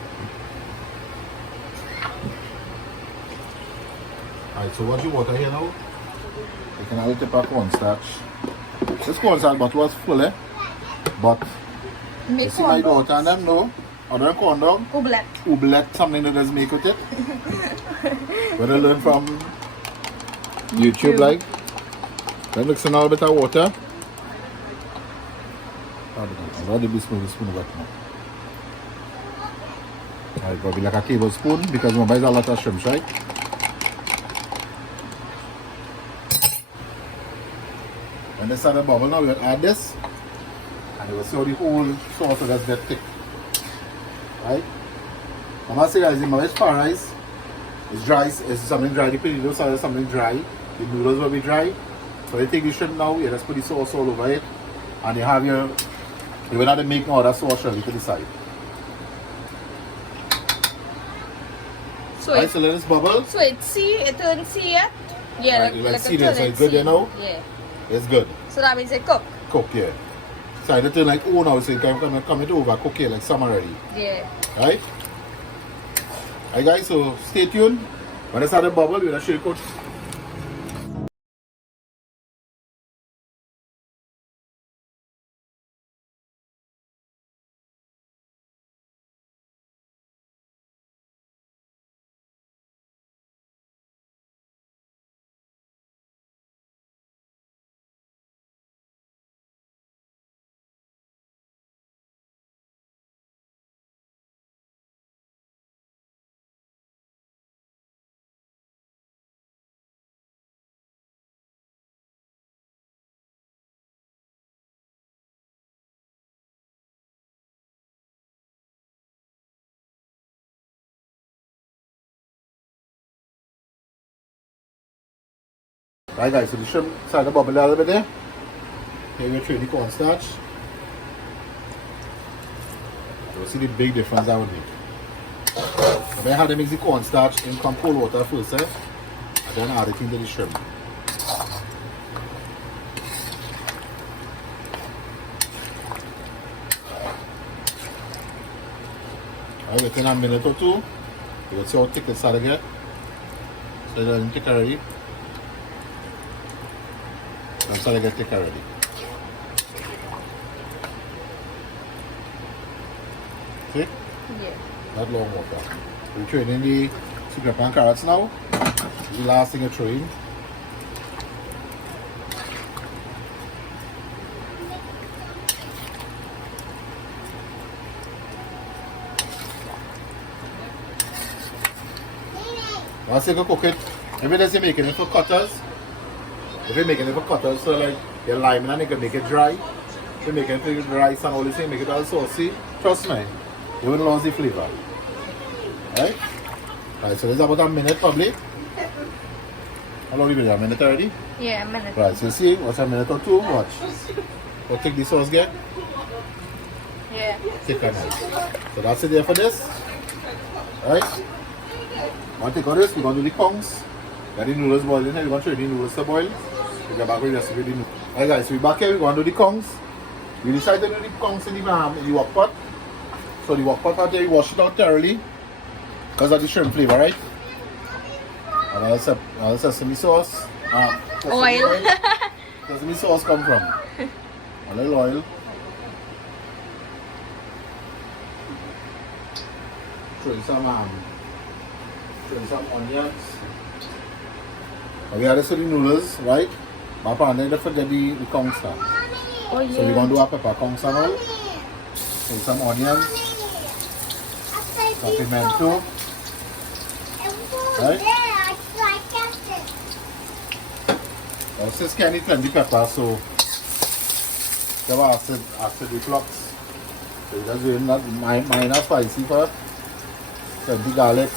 Alright, so what's your water here now? You can add a tip of cornstarch. This cornstarch bottle was full, eh? But you see my daughter and them know. Other corn dog. Oobleck, something that does make with it. When I learn from YouTube, like. Then mix in a little bit of water. I'll already be spoon of that now. Alright, probably like a tablespoon because my buys a lot of shrimps, right? When they start to bubble now, we're going to add this. And you will see how the whole sauce does get thick. Right? I'm going to say guys, in my friedrice, it's dry, it's something dry. The potato salad is something dry. The noodles will be dry. So you take the shrimp now, you just put the sauce all over it. And you have you will not make no other sauce ready to the side. So right, so let this bubble. So it turns see yet? Yeah, Right, like see a this, so it's good there now? Yeah. It's good. So that means it cook. Cook, yeah. So I turn like oh now, so you can come it over, cook here like some already. Yeah. Right? Alright guys, so stay tuned. When it start to bubble, we're gonna show you cook. Right guys, so the shrimp started to bubble a little bit there. Here we're throwing the cornstarch. You'll see the big difference that would make. So then I had to mix the cornstarch in some cold water first, and then add it into the shrimp. Right, within a minute or two, you will see how thick it started to get. So it's getting thick already. It's starting to get thick already. See? Yeah. That long water. We're throwing in the sweet and carrots now. This is the last thing you're throwing. Once you cook it, maybe that's you making it for cutters. If you're making it for cutters, so like you're liming and you can make it dry. If you're making it for rice and all this thing, make it all saucy. Trust me, you won't lose the flavor. Right? Right, so this is about a minute probably. How long have you been? A minute already? Yeah, a minute. Right, so you see, watch a minute or two, watch. We'll take the sauce again. Yeah. Thick and nice. So that's it there for this. Right? Once you got this, we're going to do the conchs. Got the noodles boiling here. We're going to try the noodles to boil. We get back with the recipe with the noodles. Alright guys, so we're back here. We're going to do the conchs. We decided to do the conchs in the wok pot. So the wok pot out there, we wash it out thoroughly because of the shrimp flavor, right? And all sesame sauce. Oil. Sesame sauce come from. A little oil. Throw in some onions. And we add this to the noodles, right? But and then don't forget the conch stuff. Oh yeah. So we're gonna do a pepper conch now. Throw some onions, some pimento. Right? Now since Kenny plenty pepper, so they were after the flocks. So you just doing that mine are spicy first. Plenty garlic.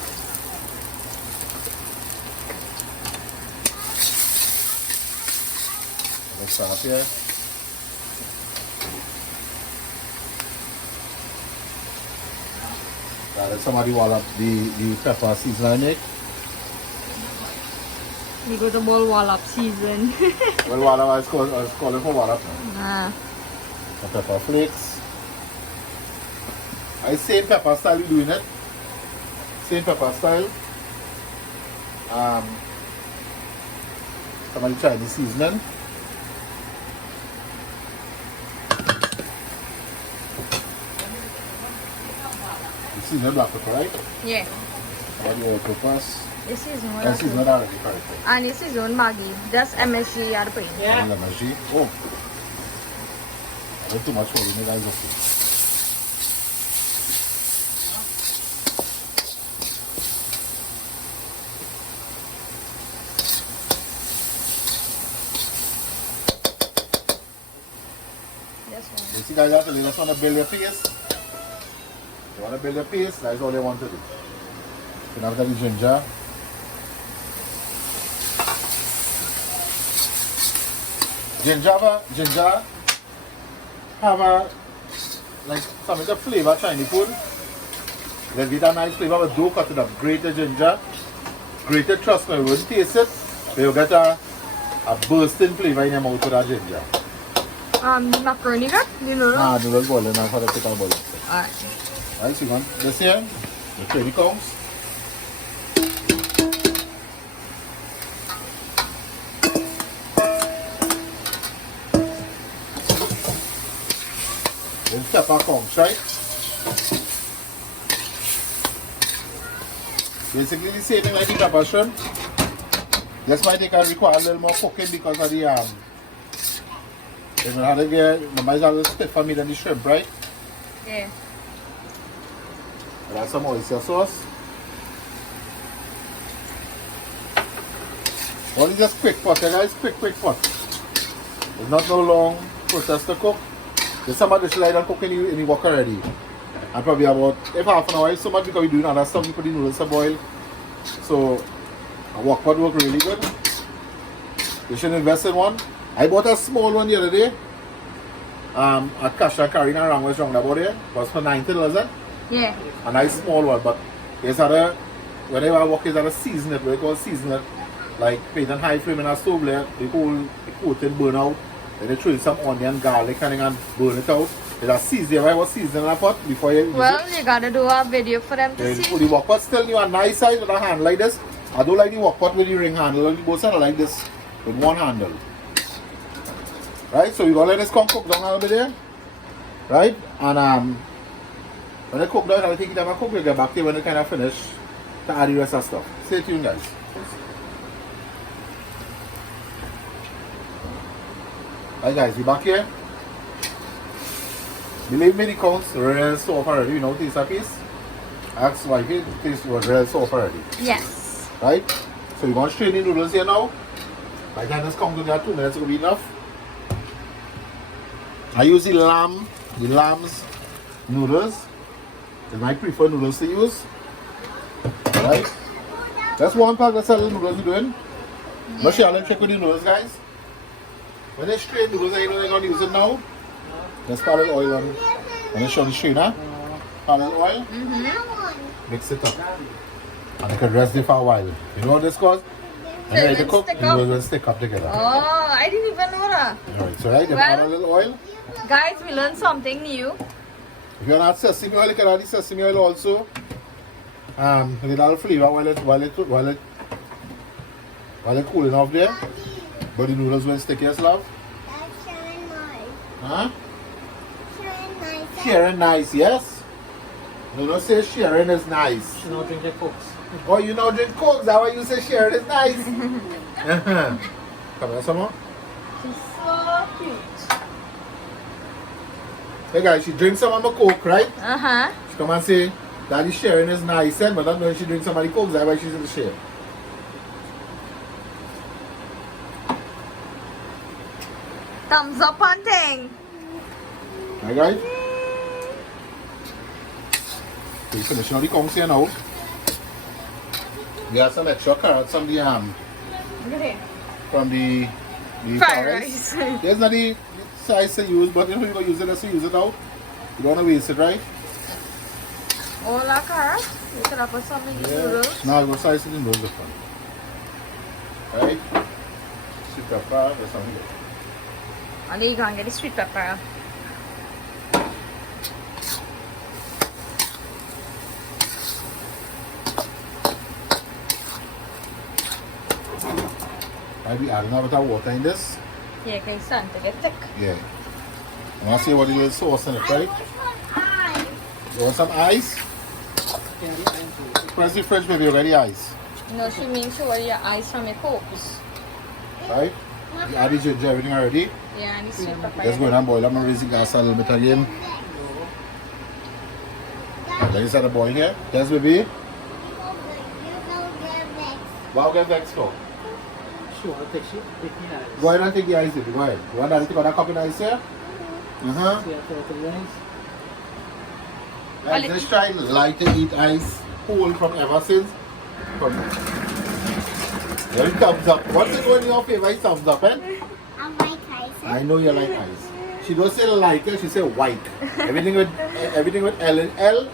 Let's start here. Somebody wallop the pepper season I make. You go to bowl wallop season. Well, wallop, I was calling for wallop now. Ah. The pepper flakes. I same pepper style you doing it. Same pepper style. Somebody try the seasoning. The seasoning black pepper, right? Yeah. Somebody will peppers. This is And one. seasoning already, correct. And this is one Maggi. That's MSG are putting. Yeah. And MSG. Oh. I too much for you, guys. Okay. This one. You see, guys, actually, just want to build your paste. You want to build your paste, that's all they want to do. So now the ginger. Ginger have a, like, some of the flavor Chinese food. They get a nice flavor, but don't cut it up. Grated ginger, grated, trust me, you wouldn't taste it, but you'll get a bursting flavor in your mouth with that ginger. Macaroni ka? You know? Nah, noodles boiling now for the pickle boiling. Alright. Alright, so you want this here, the 20 counts. Then pepper conch, right? Basically the same thing like the pepper shrimp. This might require a little more cooking because of the you know how to get the mice are a little stiffer meat than the shrimp, right? Yeah. Add some oyster sauce. Only just quick pot, guys, quick pot. It's not no long process to cook. There's some of this like done cook in the wok already. And probably about, if half an hour, it's so much because we doing other stuff, we put the noodles to boil. So, a wok pot work really good. You should invest in one. I bought a small one the other day. At Kasha Karina around was wrong about it. It was for $90, Yeah. a nice small one, but there's other, whenever I work, is at a season it, what they call season it, like paint on high flame in a stove there, the whole coating burn out, then they throw in some onion, garlic and burn it out. There's a season, I was seasoning a pot before you use Well, it. you gotta do a video for them to Then see. put the wok pot still, you a nice size with a handle like this. I don't like the wok pot with the ring handle, on the both sides I like this with one handle. Right, so we gotta let this cook down a little bit there. Right, and when it cook down, I'll take it down and cook, we'll get back to you when it kind of finish to add the rest of stuff. Stay tuned, guys. Right guys, we back here. Believe me, the counts real soft already, you know, taste a piece. Ask why it tastes real soft already. Yes. Right? So you're going to strain the noodles here now. By the time this comes to that 2 minutes, it will be enough. I use the lamb's noodles. It's my preferred noodles to use. Right? That's one pack, that's a little noodles you're doing. Yeah. But I'll check with the noodles, guys. When they strain noodles, you know they're going to use it now. Let's put a little oil on it. When they show the strainer, put a little oil. Mix it up. And it can rest it for a while. You know what this causes? And ready to cook, the noodles will stick up together. Oh, I didn't even know that. Alright, so right, you add a little oil. Guys, we learned something new. If you want sesame oil, you can add the sesame oil also. With a little flavor while it While they're cooling off there, but the noodles will stick, yes, love? That's Sharon nice. Huh? Sharon nice. Sharon nice, yes? No, don't say Sharon is nice. You know, drink your cokes. Oh, you know drink Coke, that's why you say Sharon is nice. Uh-huh. Come on, some more. She's so cute. Hey guys, she drinks some of my Coke, right? Uh-huh. She come and say, Daddy Sharon is nice, but not knowing she drinks some of the Coke, that's why she's in the share. Thumbs up on thing. Right, guys? So you finish all the Conch here now. We have some extra carrots from the Okay. from the Fried rice. There's not the size to use, but you know you're gonna use it, so use it out. You don't wanna waste it, right? All our carrots. You could have put some in the noodles. Now I'm gonna slice it in those different. Right? Sweet pepper, there's something good. And then you can get the sweet pepper. I'll be adding a bit of water in this. Yeah, can stand to get thick. Yeah. I wanna see what the little sauce in it, right? You want some ice? Yeah, the iron too. Press the fridge, maybe already ice. No, she means show your eyes from your cokes. Right? You add the ginger, everything already. Yeah, and the sweet pepper. Let's go and boil. I'm gonna raise the gas a little bit again. Let us add a boil here. Yes, baby. Wow, get vexed for. Sure, I'll take the ice. Go ahead and take the ice, baby. Go ahead. You want that to take that cup of ice here? Uh-huh. Yeah, for the rice. Like, just try light to eat ice cold from ever since. From very thumbs up. What's it going in your favor? Thumbs up, eh? I like ice. I know you like ice. She don't say like it, she say white. Everything with L and L,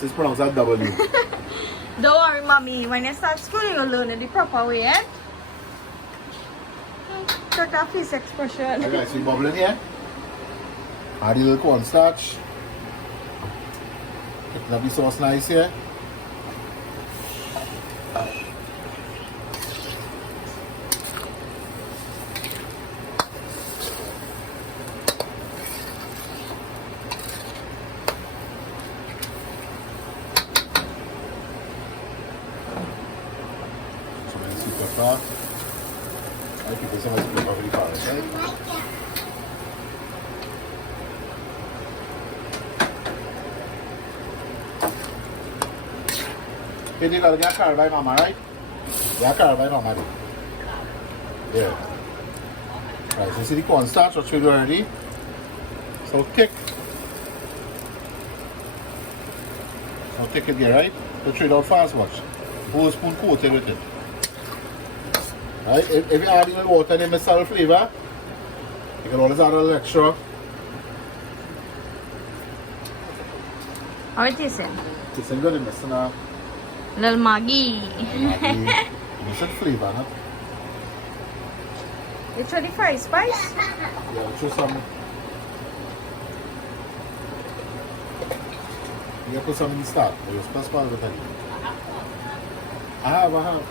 she's pronounced as W. Don't worry, mommy. When you start school, you'll learn it the proper way, eh? Check that face expression. Okay, so you bubbling here. Add a little cornstarch. Picking up the sauce nice here. Some nice sweet pepper. I think there's some nice pepper for the carrots, right? Hey, you gotta get carrot by mama, right? Yeah, carrot by mama. Yeah. Right, so you see the cornstarch, I'll show you already. So thick. So thick it there, right? So trade out fast, watch. Whole spoon coated with it. Right? If you add in water and the salt flavor, you can always add a little extra. How it is it? It's good in this now. Little Maggie. It's a flavor, huh? It's really fried spice. Yeah, show some. You put some in the start. You're supposed to put it. I have.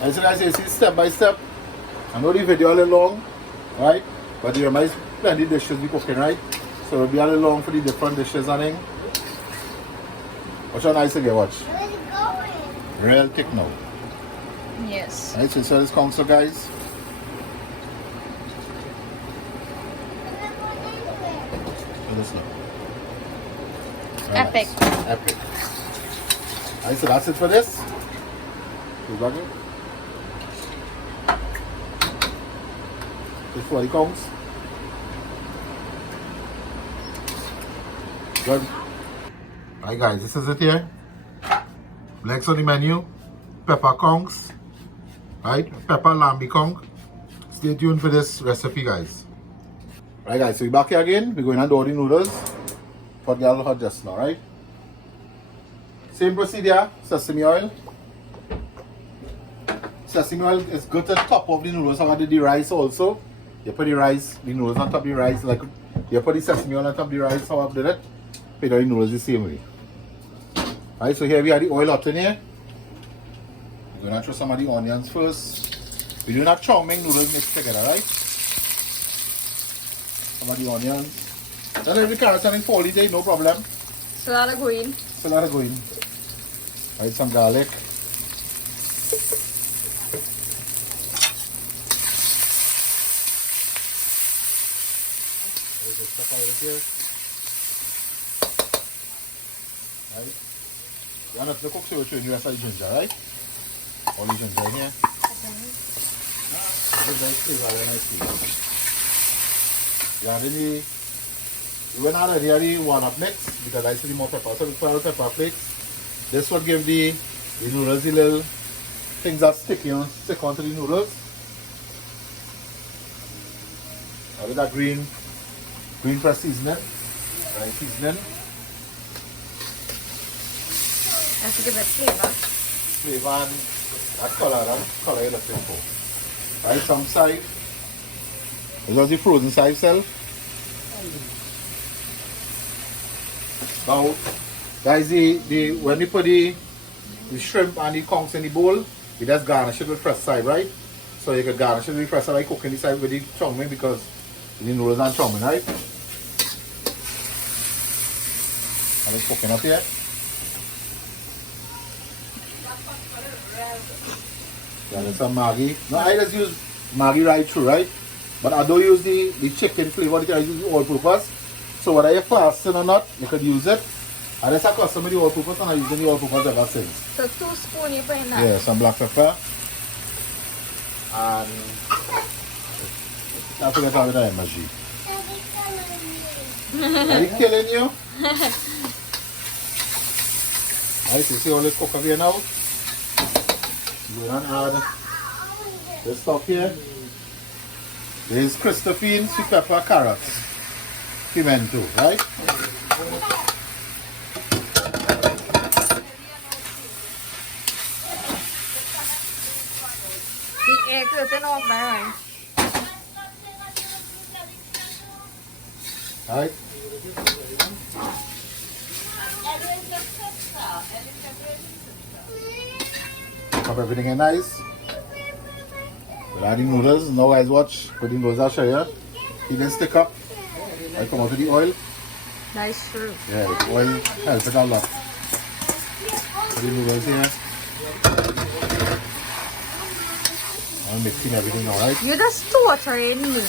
As I say, see step by step. I know the video a little long, right? But you might plenty dishes we cooking, right? So it'll be a little long for the different dishes and thing. Watch how nice again, watch. Where's it going? Real thick now. Yes. Right, so this is council, guys. So listen. Very Epic. nice. Epic. Alright, so that's it for this. Two bucket. This for the Conch. Good. Alright guys, this is it here. Next on the menu, pepper Conch. Right, pepper lambi Conch. Stay tuned for this recipe, guys. Right guys, so we're back here again. We're going to do the noodles. Put the hot just now, right? Same procedure, sesame oil. Sesame oil is good to top of the noodles. I wanted the rice also. You put the rice, the noodles on top of the rice. Like you put the sesame oil on top of the rice, how I did it. potato noodles the same way. Alright, so here we have the oil hot in here. We're going to throw some of the onions first. We're doing that chow mein noodles mixed together, right? Some of the onions. Then every carrots and fall there, no problem. Salad green. Salad going. Right, some garlic. There's the stuff over here. Right. You want to cook so you the rest of the ginger, right? All the ginger in here. This is very flavor, very nice flavor. Yeah, then we went out of the walnut mix because I see more pepper. So we put out pepper flakes. This would give the noodles the little things that stick onto the noodles. I did that green press seasoning. Right, seasoning. Have to give it flavor. Flavor and that color you're looking for. Right, some side. This is the frozen side itself. Now, guys, when you put the shrimp and the conch in the bowl, you just garnish it with fresh side, right? So you can garnish it with fresh side by cooking the side with the chow mein because the noodles and chow mein, right? And it's cooking up here. Yeah, there's some Maggi. No, I just use Maggi right through, right? But I don't use the chicken flavor, I use the all-purpose. So whether you're fasting or not, you could use it. And that's a custom with the all-purpose and I'm using the all-purpose ever since. So 2 spoons you put in that? Yeah, some black pepper. And don't forget how the energy. Are you killing you? Alright, so you see all this cook up here now? We're going to add this stuff here. There's Christophine, sweet pepper, carrots, pimento, right? The egg written off there, right? Right? Cook up everything in nice. We'll add the noodles. Now guys watch. Put the noodles, I'll show you. He didn't stick up. I come out of the oil. That's true. Yeah, the oil helps it a lot. Put the noodles here. I'm mixing everything alright. You just torturing me.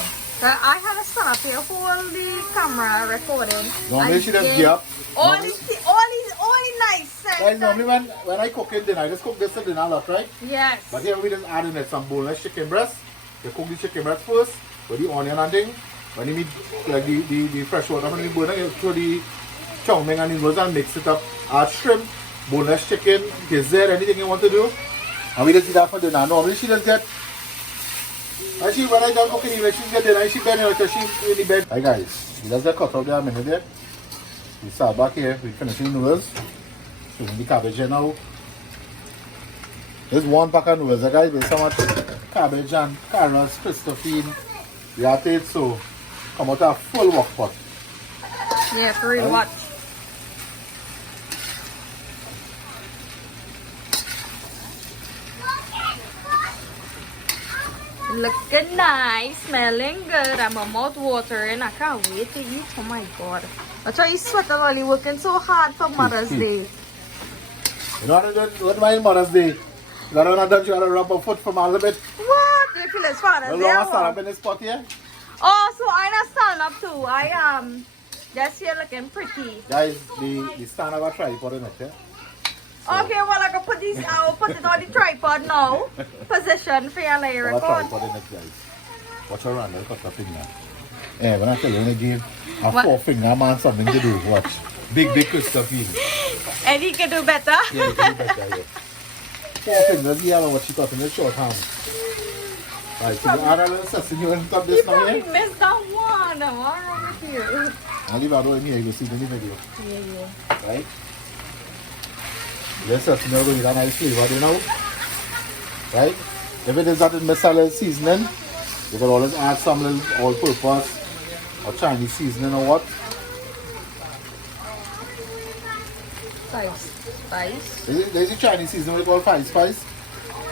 I had to stand up here, hold the camera recording. Normally she just get up. All is nice. Guys, normally when I cook in dinner, I just cook this in dinner a lot, right? Yes. But here we just add in it some boneless chicken breast. You cook the chicken breast first with the onion and thing. When you need like the fresh water from the boiler, you throw the chow mein and the noodles and mix it up. Add shrimp, boneless chicken, gizzard, anything you want to do. And we just do that for dinner. Normally she just get. And she, when I done cooking, even she get dinner, she bed in because she's in the bed. Hi guys, we just get cut out there a minute there. We start back here, we finishing noodles. So the cabbage here now. There's one pack of noodles, guys. There's so much cabbage and carrots, Christophine. We have to eat so come out a full wok pot. Yeah, for real, watch. Looking nice, smelling good. I'm a mouth watering. I can't wait to eat. Oh my god. That's why you sweat a lot. You're working so hard for Mother's Day. You know what my Mother's Day? You gotta not done, you gotta rub a foot from a little bit. What? You feel as Father's Day? You want to stand up in this spot here? Oh, so I'm not stand up too. I just here looking pretty. Guys, the stand up a tripod in it, yeah? Okay, well I can put this. I'll put it on the tripod now. Position for your layer Have a record. tripod in it, guys. Watch her run, look at the finger. Yeah, when I tell you, when I give a What? 4-finger man something to do, watch. Big Christophine. And he can do better. Yeah, you can do better, yeah. 4 fingers, yeah, what she got in the short hand. Right, so you add a little sesame on top of You this now, probably yeah? missed that one. What's wrong with you? I'll leave that in here, you will see it in the video. Yeah. Right? This sesame will give a nice flavor, you know? Right? If it is not in masala seasoning, you can always add some little all-purpose or Chinese seasoning or what. Five spice. There's a Chinese season we call five spice.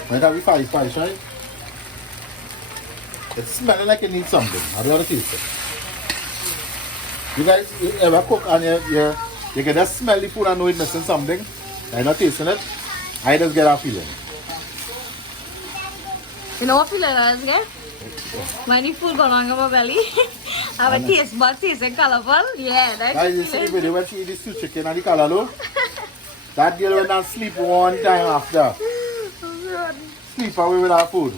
Might have the five spice, right? It's smelling like it needs something. I don't want to taste it. You guys you ever cook and you can just smell the food and know it's missing something? I'm not tasting it. I just get a feeling. You know what feeling I was get? When the food gone on my belly, have a taste bud taste and colorful. Yeah, that's Guys, you see the video when she eat the stew chicken and the callaloo? That girl went and sleep one time after. Sleep away with her food.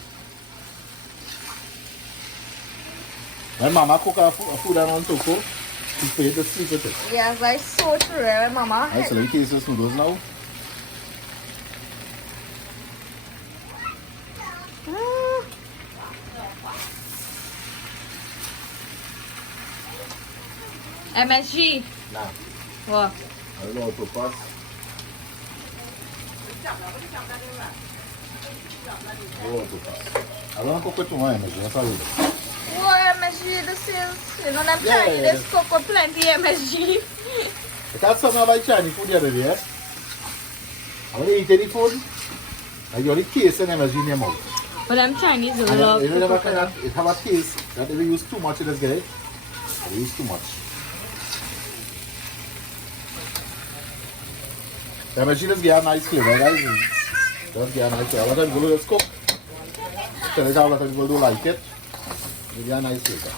When mama cook her food and on toko, she paid to sleep with it. Yes, that's so true, right, Mama? Alright, so let me taste this noodles now. MSG. Nah, What? I don't know how to pass. I don't cook it too much, that's all it is. What MSG this is? You know them Yeah, Chinese, yeah, this cook with plenty MSG. I got something about Chinese food the other day. I want to eat any food. And you only taste an MSG in your mouth. But them Chinese And love you know cook. it have a taste that if you use too much in this guy, they use too much. The MSG just get a nice flavor, guys. Just get a nice flavor. A lot of people just cook. Tell us how a lot of people don't like it. They get a nice flavor.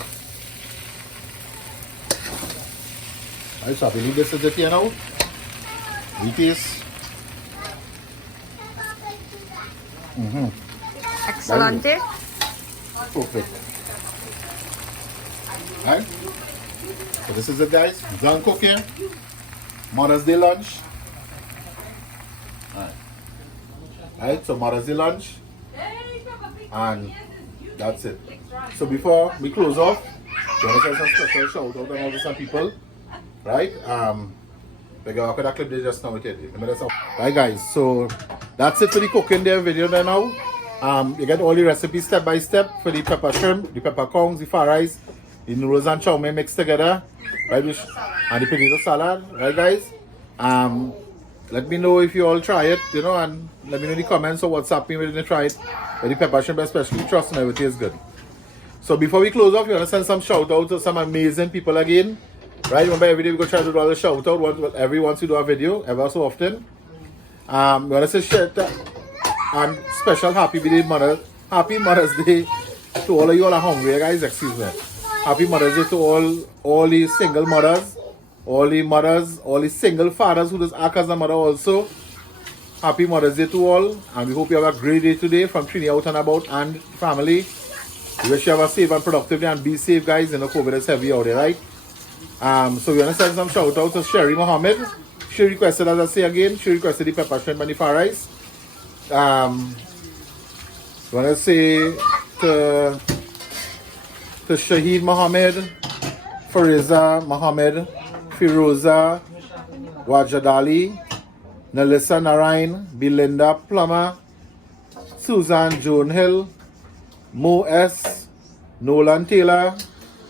Alright, so I believe this is it here now. We taste. Excellent. Perfect. Alright. So this is it, guys. Done cooking. Mother's Day lunch. Alright, so Mother's Day lunch. And that's it. So before we close off, I want to send some special shout out and all to some people. Right? We got that clip they just now with it. Right guys, so that's it for the cooking there video there now. You get all the recipes step by step for the pepper shrimp, the pepper conch, the fried rice, the noodles and chow mein mixed together, right? And the potato salad, right guys? Let me know if you all try it, you know, and let me know in the comments or WhatsApp me when you try it. But the pepper shrimp especially, trust me, it tastes good. So before we close off, you want to send some shout out to some amazing people again. Right, remember every day we go try to do all the shout out every once we do a video, ever so often. We want to say shit and special happy Mother's Day to all of you all are hungry guys, excuse me. Happy Mother's Day to all the single mothers, all the single fathers who just act as a mother also. Happy Mother's Day to all, and we hope you have a great day today from Trini Out and About and family. We wish you have a safe and productive day and be safe guys, you know COVID is heavy out there, right? So we want to send some shout out to Sherry Mohammed. She requested, as I say again, she requested the pepper shrimp and the fried rice. We want to say to Shahid Mohammed, Fariza Mohammed, Firoza Wajadali, Nalisa Narain, Belinda Plummer, Susan Joan Hill, Mo S, Nolan Taylor,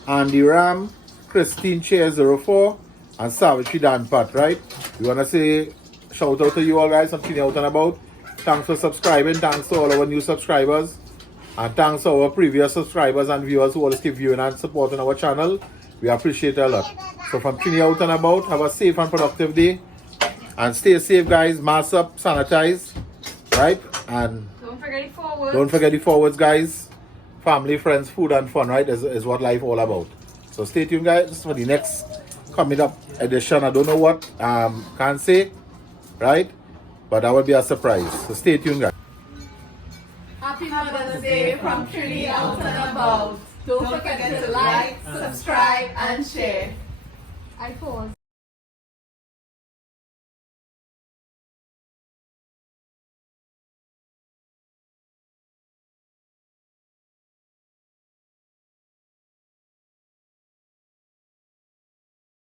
Andy Ram, Christine Chair 04, and Savitri Dan Pat, right? We want to say shout out to you all guys from Trini Out and About. Thanks for subscribing. Thanks to all our new subscribers. And thanks to our previous subscribers and viewers who always keep viewing and supporting our channel. We appreciate it a lot. So from Trini Out and About, have a safe and productive day. And stay safe guys. Mask up, sanitize. Right? And Don't forget the forward. don't forget the forwards guys. Family, friends, food and fun, right? Is what life all about. So stay tuned guys for the next coming up edition. I don't know what, can't say, right? But that will be a surprise. So stay tuned guys. Happy Mother's Day from Trini Out and About. Don't forget to like, subscribe, and share. I pause.